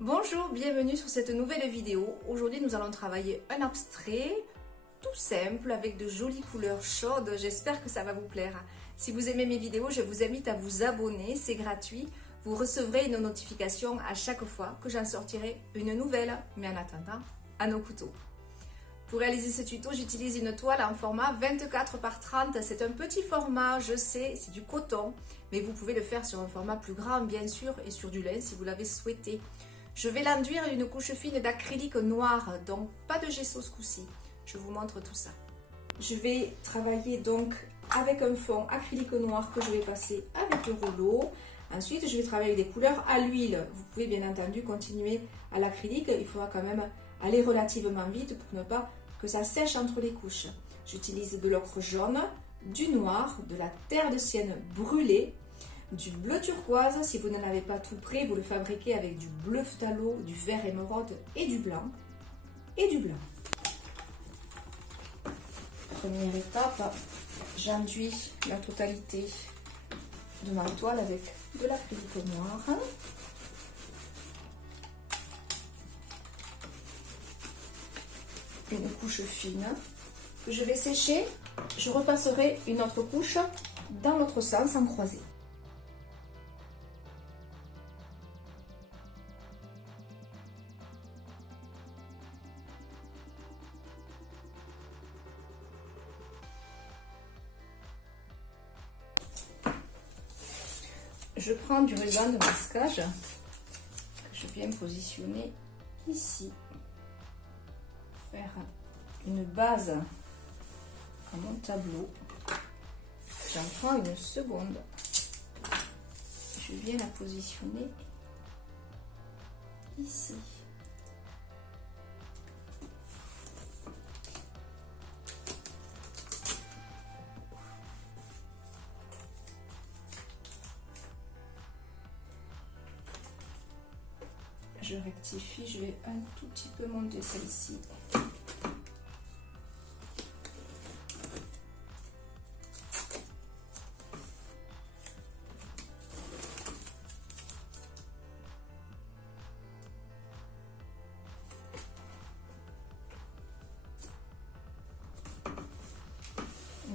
Bonjour, bienvenue sur cette nouvelle vidéo. Aujourd'hui, nous allons travailler un abstrait tout simple avec de jolies couleurs chaudes. J'espère que ça va vous plaire. Si vous aimez mes vidéos, je vous invite à vous abonner, c'est gratuit. Vous recevrez une notification à chaque fois que j'en sortirai une nouvelle. Mais en attendant, à nos couteaux. Pour réaliser ce tuto, j'utilise une toile en format 24 par 30. C'est un petit format, je sais, c'est du coton. Mais vous pouvez le faire sur un format plus grand, bien sûr, et sur du lin si vous l'avez souhaité. Je vais l'enduire d'une couche fine d'acrylique noir, donc pas de gesso ce coup-ci. Je vous montre tout ça. Je vais travailler donc avec un fond acrylique noir que je vais passer avec le rouleau. Ensuite, je vais travailler des couleurs à l'huile. Vous pouvez bien entendu continuer à l'acrylique. Il faudra quand même aller relativement vite pour ne pas que ça sèche entre les couches. J'utilise de l'ocre jaune, du noir, de la terre de sienne brûlée, du bleu turquoise. Si vous n'en avez pas tout prêt, vous le fabriquez avec du bleu phthalo, du vert émeraude et du blanc. Première étape, j'enduis la totalité de ma toile avec de l'acrylique noir. Une couche fine que je vais sécher. Je repasserai une autre couche dans l'autre sens en croisée. Je prends du ruban de masquage que je viens positionner ici pour faire une base à mon tableau. J'en prends une seconde. Je viens la positionner ici. Je rectifie, je vais un tout petit peu monter celle-ci.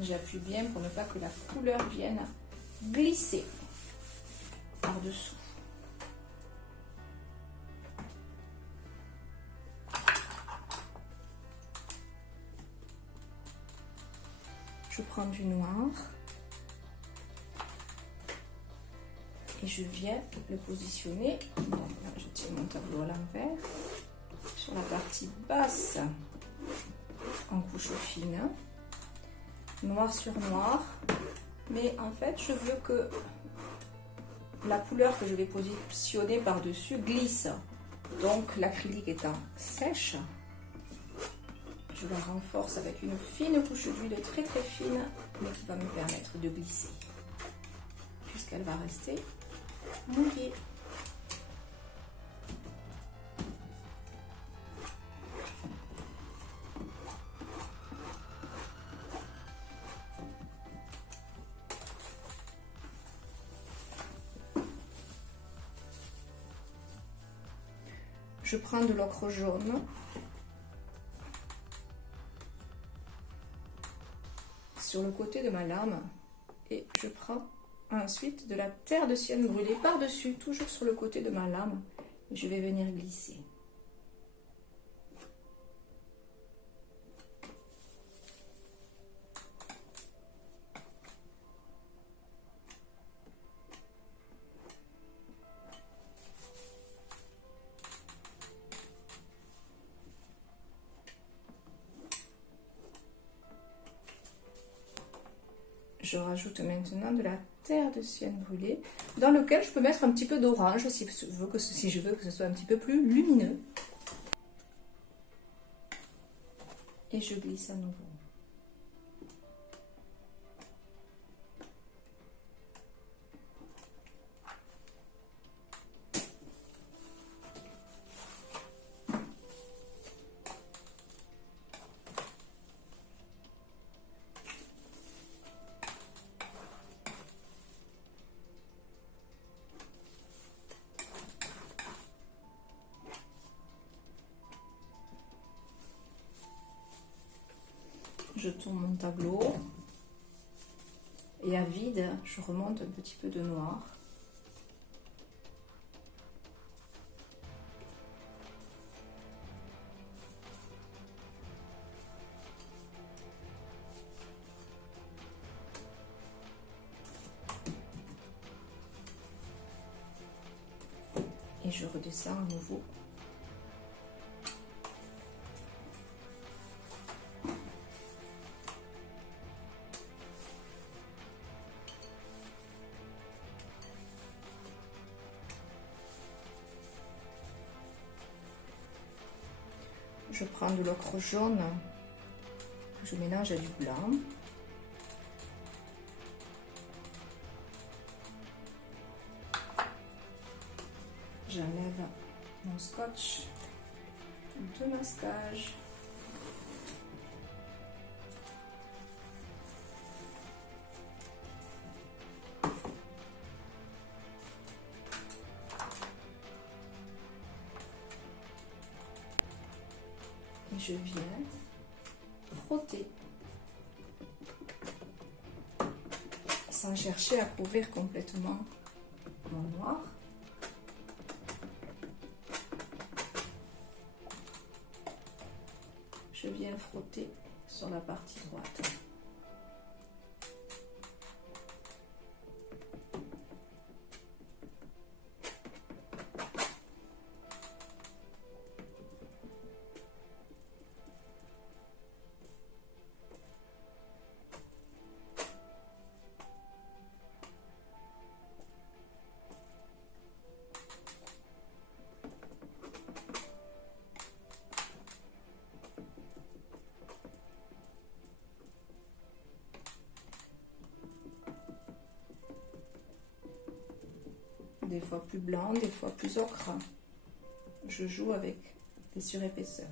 J'appuie bien pour ne pas que la couleur vienne glisser par-dessous. Je prends du noir et je viens le positionner. Donc là, je tiens mon tableau à l'envers sur la partie basse en couche fine, noir sur noir. Mais en fait, je veux que la couleur que je vais positionner par-dessus glisse. Donc l'acrylique étant sèche, je la renforce avec une fine couche d'huile très fine, mais qui va me permettre de glisser, puisqu'elle va rester mouillée. Je prends de l'ocre jaune. Sur le côté de ma lame et je prends ensuite de la terre de sienne brûlée par-dessus, toujours sur le côté de ma lame, et je vais venir glisser. Je rajoute maintenant de la terre de sienne brûlée, dans lequel je peux mettre un petit peu d'orange si je veux que ce soit un petit peu plus lumineux. Et je glisse à nouveau. je tourne mon tableau et à vide, je remonte un petit peu de noir. Et je redescends à nouveau. Je prends de l'ocre jaune que je mélange à du blanc. J'enlève mon scotch de masquage. Et je viens frotter sans chercher à couvrir complètement mon noir. Je viens frotter sur la partie droite. Des fois plus blanc, des fois plus ocre. Je joue avec les surépaisseurs.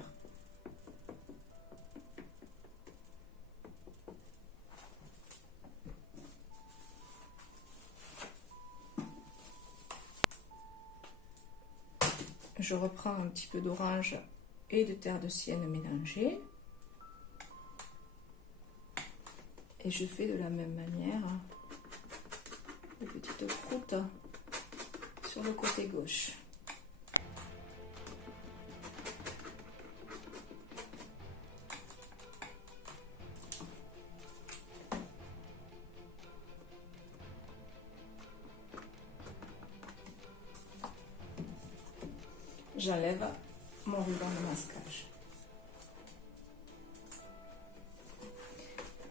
Je reprends un petit peu d'orange et de terre de sienne mélangée. Et je fais de la même manière des petites croûtes sur le côté gauche. J'enlève mon ruban de masquage.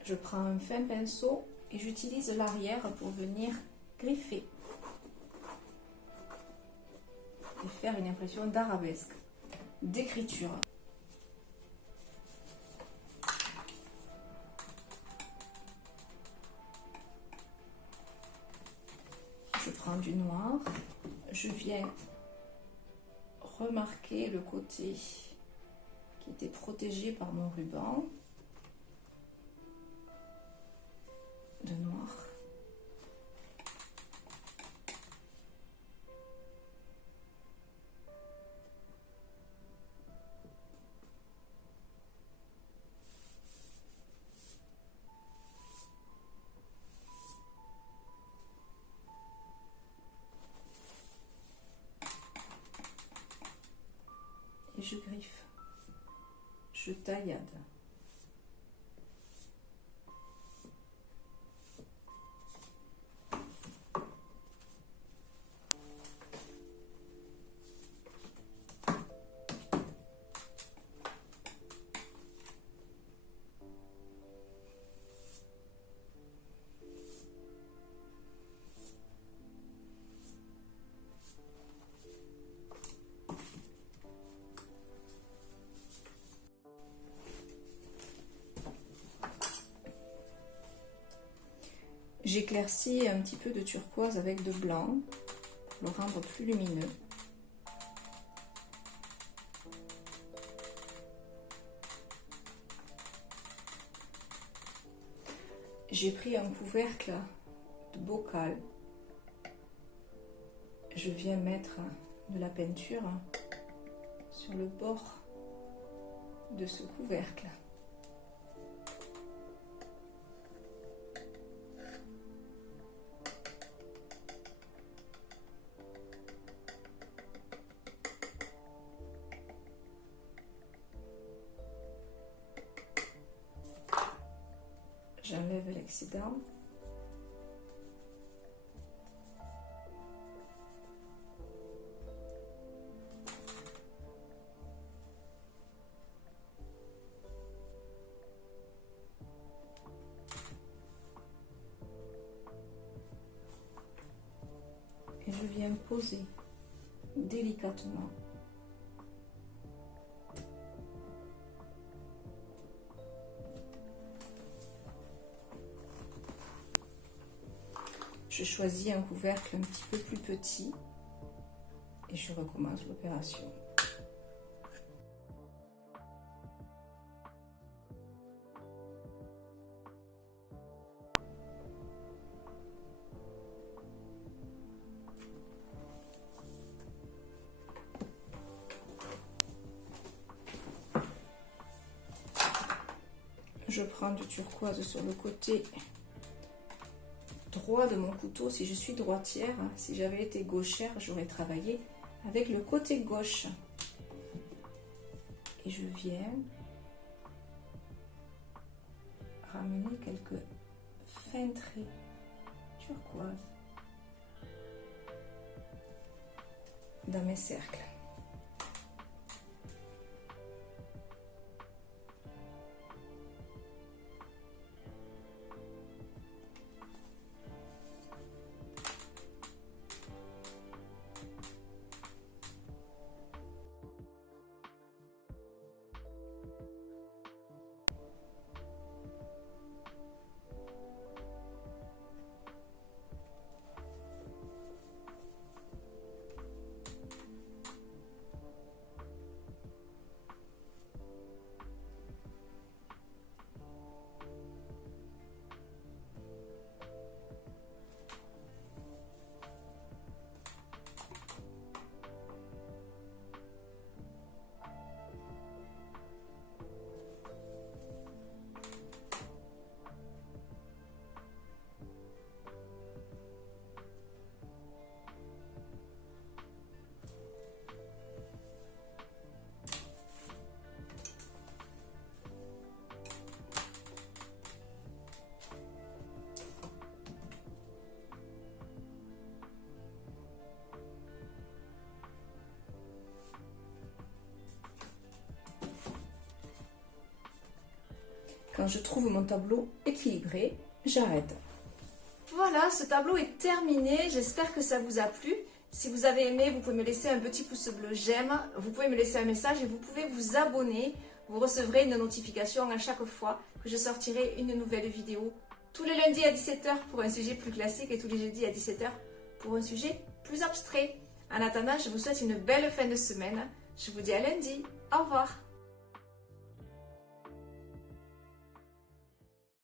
Je prends un fin pinceau et j'utilise l'arrière pour venir griffer et faire une impression d'arabesque, d'écriture. Je prends du noir, je viens remarquer le côté qui était protégé par mon ruban de noir. Et je griffe, je taillade. J'éclaircis un petit peu de turquoise avec de blanc pour le rendre plus lumineux. J'ai pris un couvercle de bocal. Je viens mettre de la peinture sur le bord de ce couvercle. J'enlève l'excédent. Et je viens poser délicatement je choisis un couvercle un petit peu plus petit et je recommence l'opération. Je prends du turquoise sur le côté droit de mon couteau. Si je suis droitière, si j'avais été gauchère, j'aurais travaillé avec le côté gauche. Et je viens ramener quelques fins traits turquoise dans mes cercles. Quand je trouve mon tableau équilibré, j'arrête. Voilà, ce tableau est terminé. J'espère que ça vous a plu. Si vous avez aimé, vous pouvez me laisser un petit pouce bleu j'aime. Vous pouvez me laisser un message et vous pouvez vous abonner. Vous recevrez une notification à chaque fois que je sortirai une nouvelle vidéo. Tous les lundis à 17 h pour un sujet plus classique et tous les jeudis à 17 h pour un sujet plus abstrait. En attendant, je vous souhaite une belle fin de semaine. Je vous dis à lundi. Au revoir.